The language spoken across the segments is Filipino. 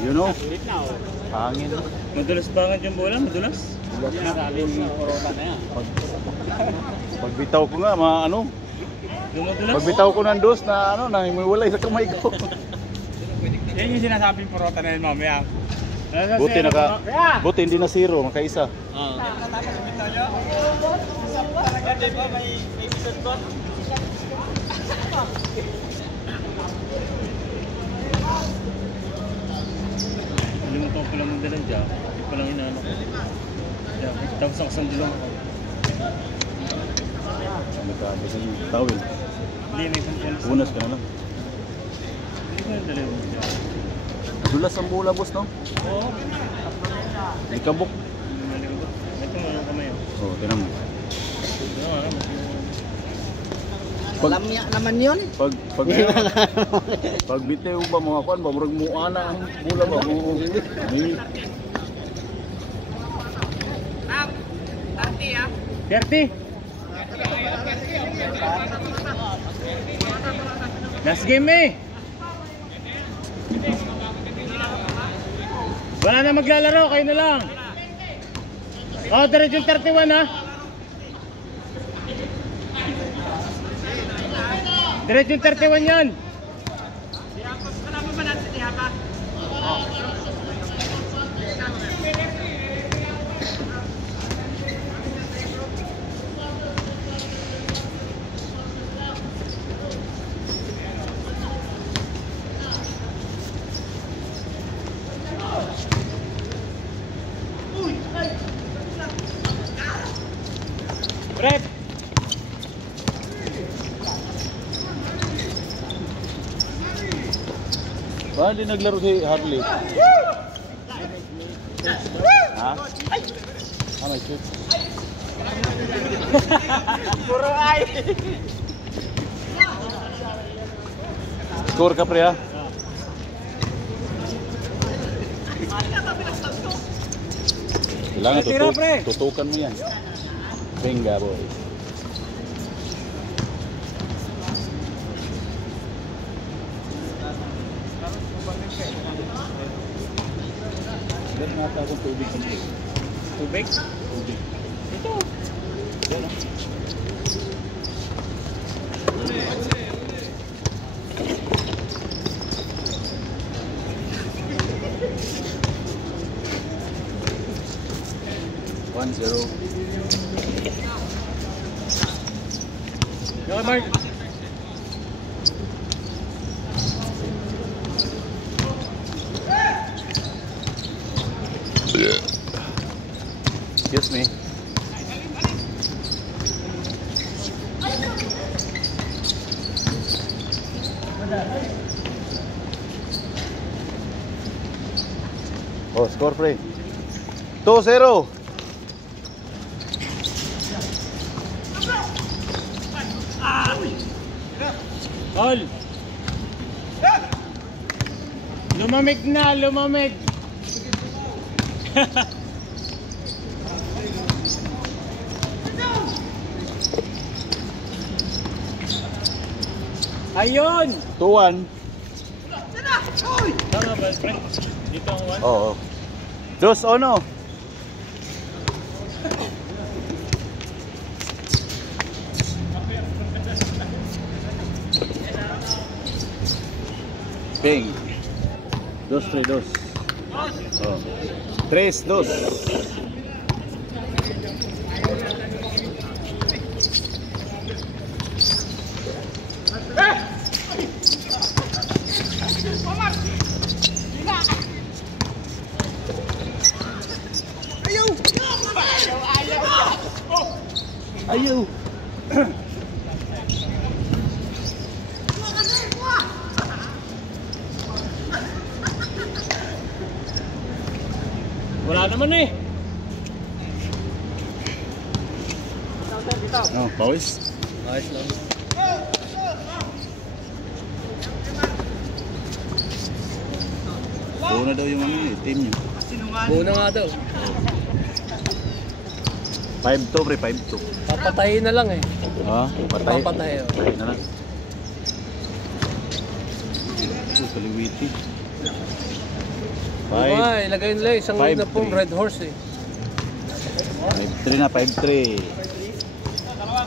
You know? Hangin. Madulas banget yung bola, madulas. Pag bitaw ko nga, ano? Dumudulas? Pag bitaw ko ng dos na ano, nangimiwalay sa kamay ko. Yan yung sinasabing porota na yun mamaya. Buti hindi na zero, makaisa. Limutan ko lang ng dalang dyan. Hindi ko lang inaano ko. Tapos ang sandilong ako. Magkabas na yung tawil. Hindi, may sandilong. Unas ka na lang. Hindi ko yung dalang dyan. Dulas ang bola, boss, no? Oo. May kabok. Ito mga kamay. Oo, tinan mo. Lamya naman yun. Pag bitaw ba mga kuan ba murag muana ang bola ba mo. Berti. Last game eh. Wala na maglalaro, kayo na lang. Oh, diretso yung 31 ha. Diretso yung 31 yan. Rep. Ba, hindi naglaro si Harley. Ha? May shoot. Puro ay. Score ka, pre, ha? Kailangan tutukan mo yan. Venga, boy. Meron nata akong tubig. Tubig? Tubig. Ito. Yan, ha? One zero. Go, Mark. Excuse me. Oh, score, pre. 2-0. All. Lumamig na, lumamig. Ayun. 2-1. Tama ba, friend? Dito ang 1. Oo. 2-1. Ping. 2-3-2. Oh. 3-2. Ayaw. Wala naman eh. Oh, pawis. Ayos lang. Buo na daw yung ano eh, team niyo. Buo na nga daw. 5-2, pre, 5-2. Papatayin na lang eh. Ha? Patay. Papatay. Patay na lang. Kaliwiti. Diba, ilagay nila isang Five, na pong three. Red Horse eh. 5-3 na, 5-3.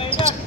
Yung ikot.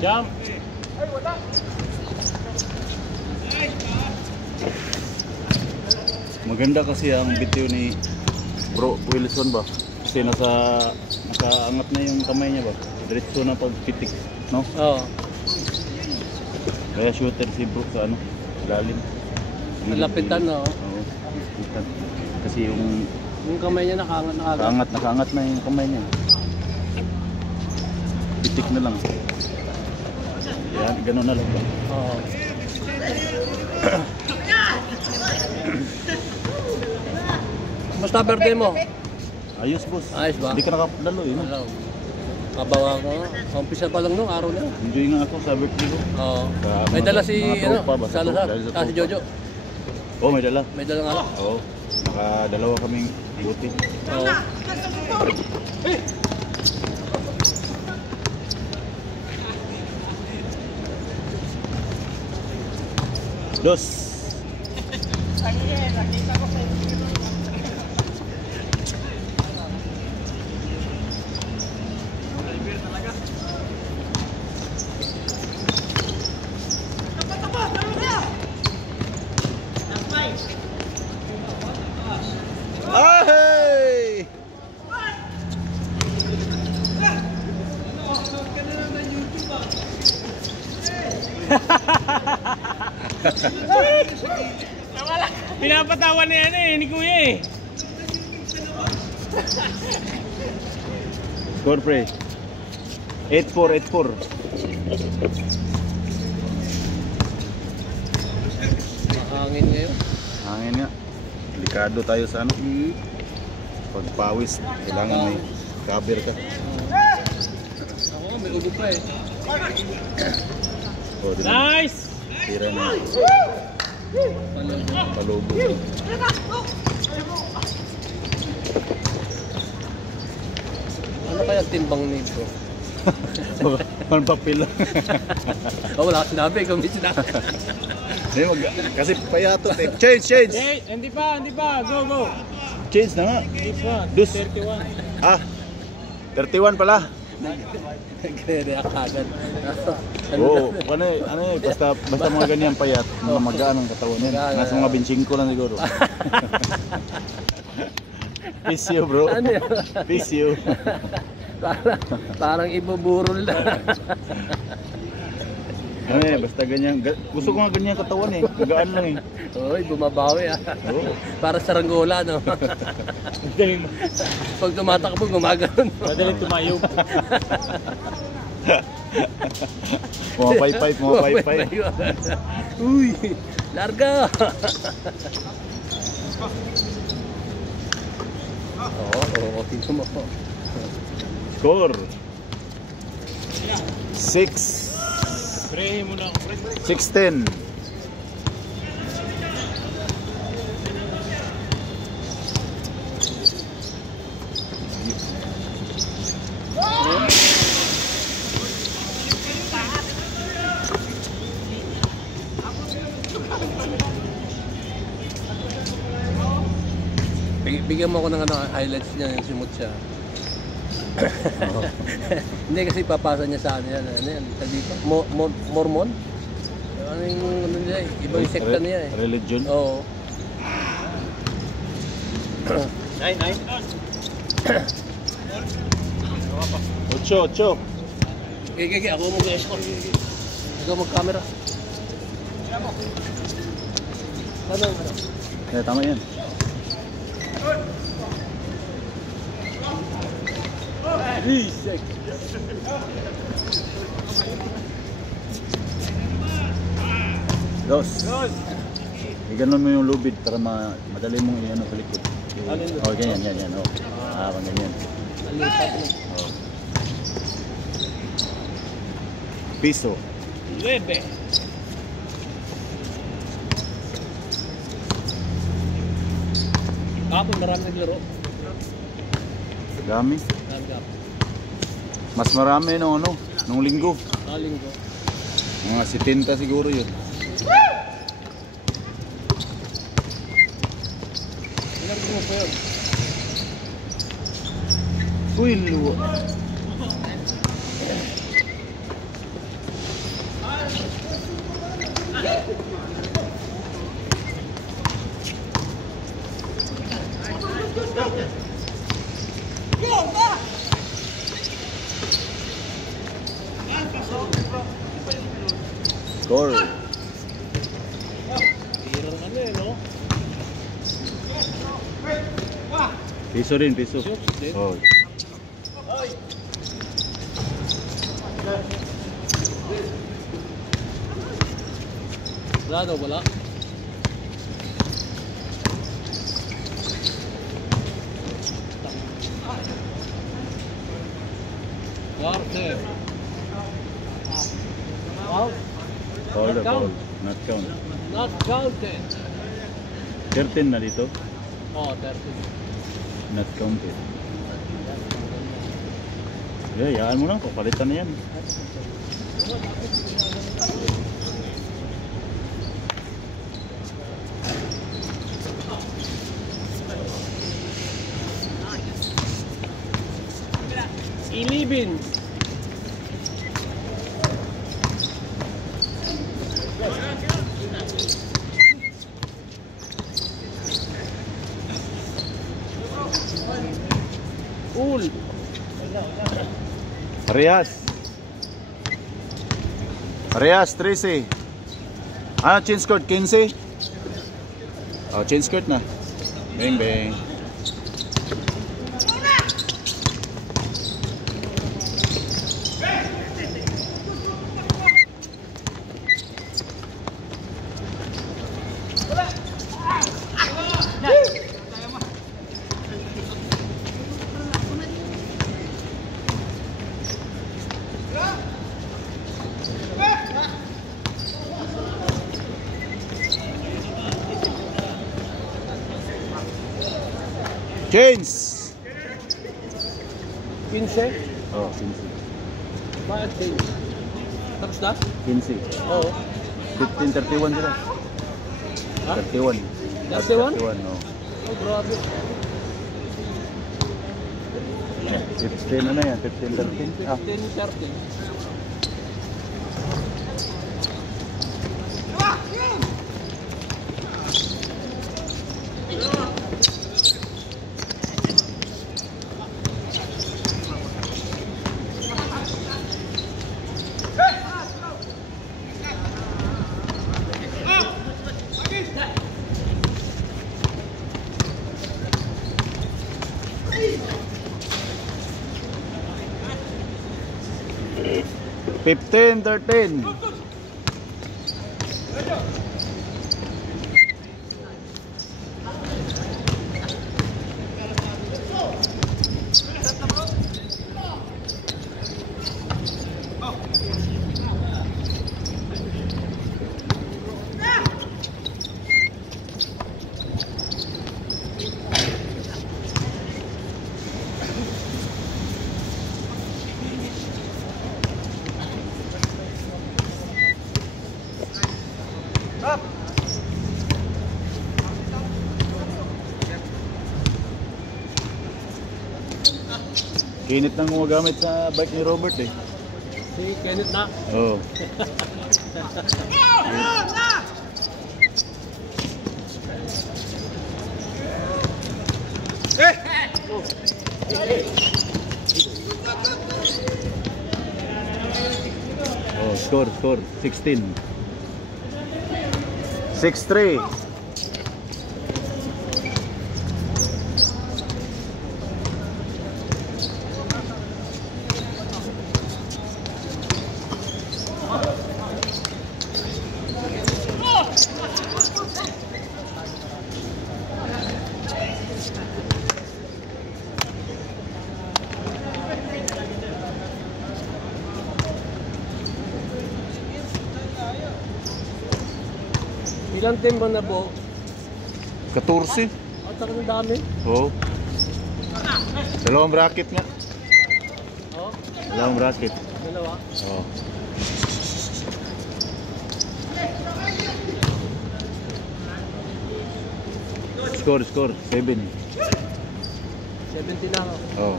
Jump. Maganda kasi ang bitiw ni Bro Wilson ba? Kasi nakaangat na yung kamay niya ba? Diretso na pagpitik, no? Oo. Kaya shooter si Bro sa ano, lalim. Nalapitan na oh. Oo, lapitan. Kasi yung Yung kamay niya nakaangat na agad. nakaangat na yung kamay niya. Pitik na lang. Yan, gano'n na lang ba? Oo. Basta birthday mo. Ayos boss. Ayos ba? Hindi ka nakapalalo eh. No? Ano? Kabawa ko. Umpisa pa lang nung araw na. Enjoy nga ako sa birthday ko. Oo. Sa May mga- dala si mga ano, tropa ba? Sa Salazar. tropa, dahil sa Si tropa. Jojo. Oo, may dala. May dala nga. Oo. Nakadalawa kaming buti. Oo. Dos. Ay! Pinapatawan na yan ni Kuya eh. Score pre. 8-4, 8-4. Mahangin ngayon. Hangin nga. Delikado tayo sa ano. Pagpawis, kailangan may cover ka. Ako, may ubo pa eh. O, di ba? Nice! Tira na. Palubo. Ano kaya timbang ni bro? Manpapil. Oh, wala ka sinabi. Ikaw may sinabi. Kasi payatot eh. Change! Hey, hindi pa. Go, go. Change na nga. Hindi pa. Dus. 31. Ah, 31 pala. Nagre-react agad. Oo, ano eh, basta mga ganyan payat, mga magaan ang katawan yan. Magaan, Nasa mga 25 lang siguro. Peace you bro. Ano yun? Peace you. Parang ibuburol na. Ano eh, basta ganyan. Gusto ko nga ganyan katawan eh. Magaan lang eh. Uy, bumabawi ah. Oo. Para sa saranggola, no? Madaling, Pag tumatakbo, gumagano'n. madaling tumayo. Mga paypay. Uy, larga! Oo, tingnan mo. Score. 6. Prehe mo na. 6-10. Bigyan mo ako ng highlights niya, yung simot siya. Hindi kasi papasa niya sa ano yan. Ano yan? Sa dito? Mormon? Ano yung ano niya eh? Ibang sekta niya eh. Religion. Oo. Nine. 8. Gigi, ako mag-escort. Ikaw mag-camera. Ano? Kaya tama yan. Dos. Iganon mo yung lubid para madali mong i-ano sa likod. Alin doon? Oh, ganyan, yan. Oh. Pang ganyan. Alipat mo. Oh. Piso. 9. Kapon marami naglaro. Dami. Dami kapon. Mas marami nung ano, nung linggo. Kaling ko. Mga 70 siguro yun. Ilang mo pa yun? Uy, luwa. Score. Hirang ano eh, no? Piso rin, piso. Shoot din. Oh. Wala daw, wala. Warte. Out. Foul, Not count. foul. Not count. Not counted. 13 na dito. Oh, 30. Not counted. Yeah, yaan mo lang. Papalitan na yan. Ilibin. Ul. Parehas. Parehas, 13. Ano, change court, 15? Oh, change court na. Bang, bang. Change! 15. Oh, 15. Bakit 10? Tapos na? 15. Oo. 15, 31 sila. Ha? 31. 31? 31, oh. Oh, grabe. 15 ano yan? 15, 13? Ah, 10, 30. $15, 13. Kinit nang gumagamit sa bike ni Robert eh. Si Kenneth na. Oh. Oh, score 16. 6-3. Ilang team ba na po? 14. At saka ng dami. Oo. Dalawang bracket nga. Oh, Dalawang bracket. dalawa. Oo. Score. 7. 70 na ako. Oo.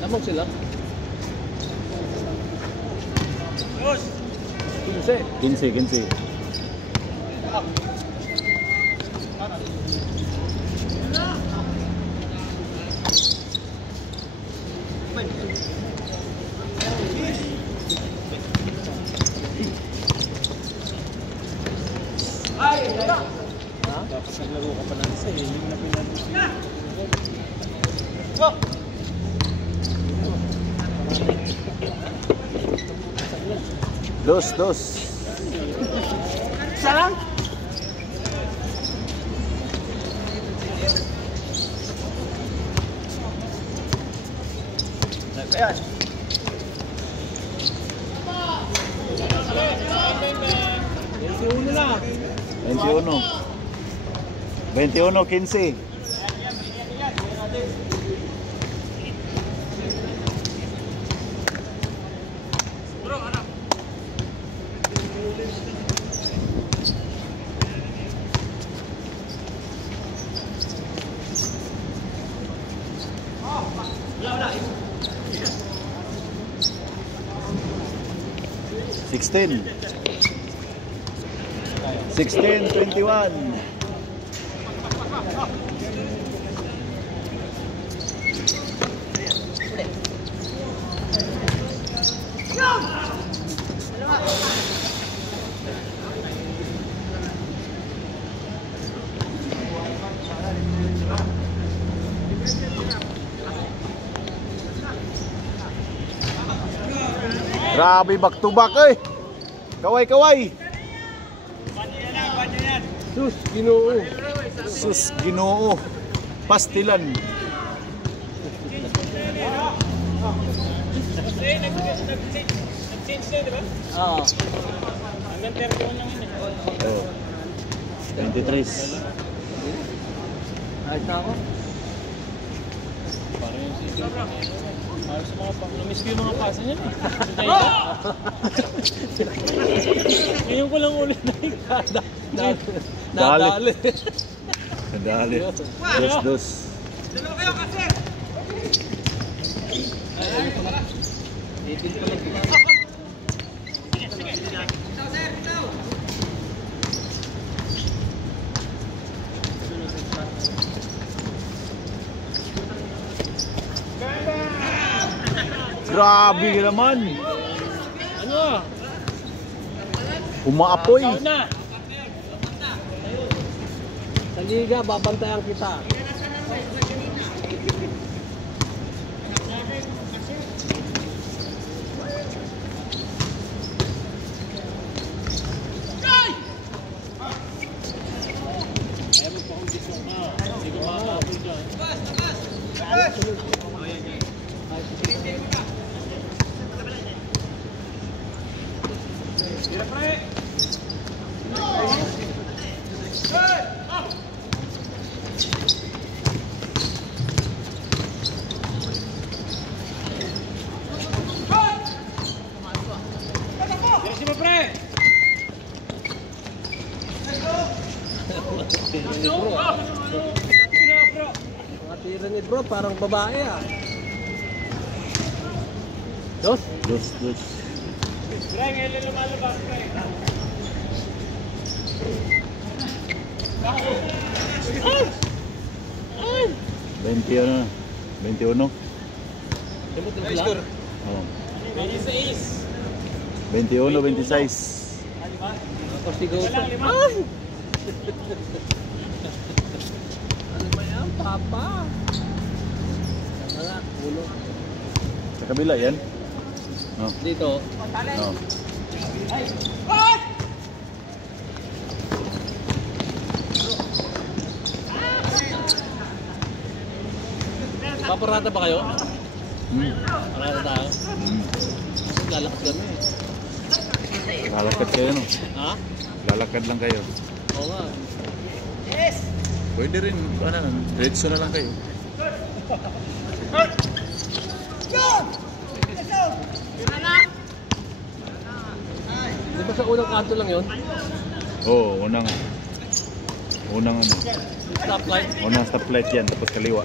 Lamang sila. 15. 15. Dapat naglaro ka pa ng isa eh. Hindi mo na pinag- Dos. Saan? Ayan. 21 na. 21. 21, 15. Sixteen. 21. Grabe, back to back eh. Kaway. Sus, Ginoo. Sus, Ginoo. Pastilan. Ah, Hanggang 31 lang yun eh. Oh. 23. ayos na ako. Parang yung sisip. Parang sa mga pang... Namiss ko yung mga pasa niya. Ngayon ko lang ulit na yung Nadali. Nadali. Dos. Grabe naman. Ano? Umaapoy. Out na. Sa liga, babantayan kita. Ayaw mo pa kung gusto ka. Hindi ko makakapoy dyan. Yes, ma pre! Mga tira ni bro, parang babae ah. Dos? Dos. Pre, ngayon lumalabas, pre. Ay! 21. 21. Oh. 26. 21, 26. Tapos sigaw pa. Walang 5. Ay! Ano ba yan, papa? Wala, ulo. Sa kabila yan. Oh. Dito. Oh. Paparata ba kayo? Parata tayo. Lalakad kami. Lalakad kayo, no? Ha? Lalakad lang kayo. Oo nga. Pwede rin, diretso na lang kayo. Di ba sa unang kanto lang yun? Oo, unang Stoplight. unang stoplight yan, tapos kaliwa.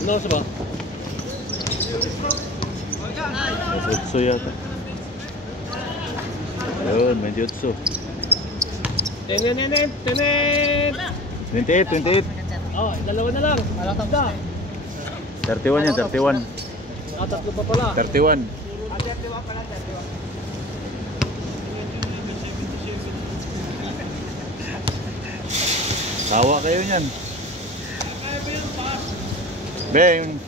Ano oras ba? Otso yata. Yun, 28. Tenet! Tenet! 28. Oh, dalawa na lang. Malatap na. 31 yan, 31. Tatlo pa pala. 31. Tawa kayo niyan. Beng.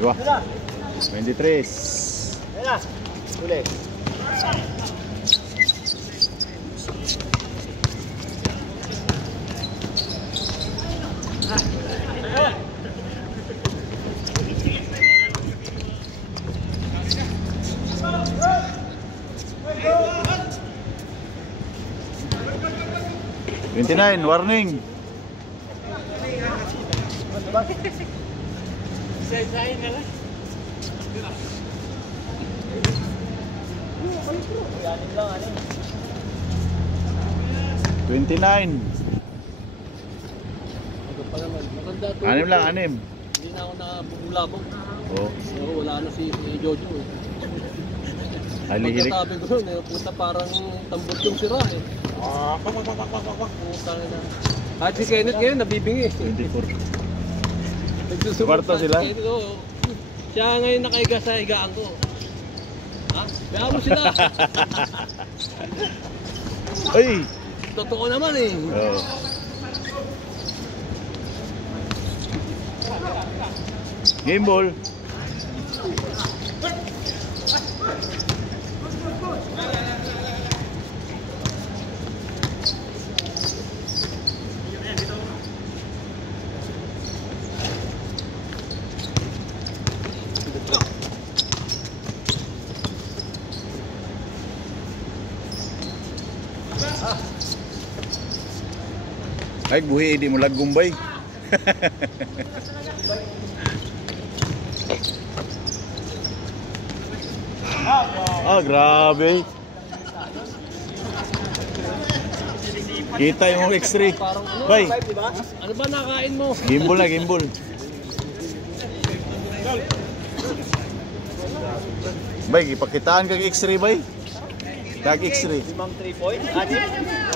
Diba? 23. Wala. Uli. $29, warning. Say na lang. $29. Ano pa naman? Maganda to. 6 lang, 6. Hindi na ako nakabubulabog. Oh, Pero wala na si Jojo eh. hali-hilik. Pagkatabi ko nun, puta parang tambot yung sira eh. Puta na. Kahit si Kenneth ngayon, nabibingi. 24. Nagsusumbong Kwarto sa sila? Kenneth, oo. Siya ngayon nakaiga sa higaan ko. Ha? Bayaan mo sila. Ay! Totoo naman eh. Oh. Game ball. Ay, buhi, di mo laggumbay. Grabe. Kita yung X-ray. Parang ano? Bay, Ano ba nakain mo? gimbal na, gimbal. Bay, ipakitaan kag X-ray, bay. Kag X-ray. Limang 3 points. Anim.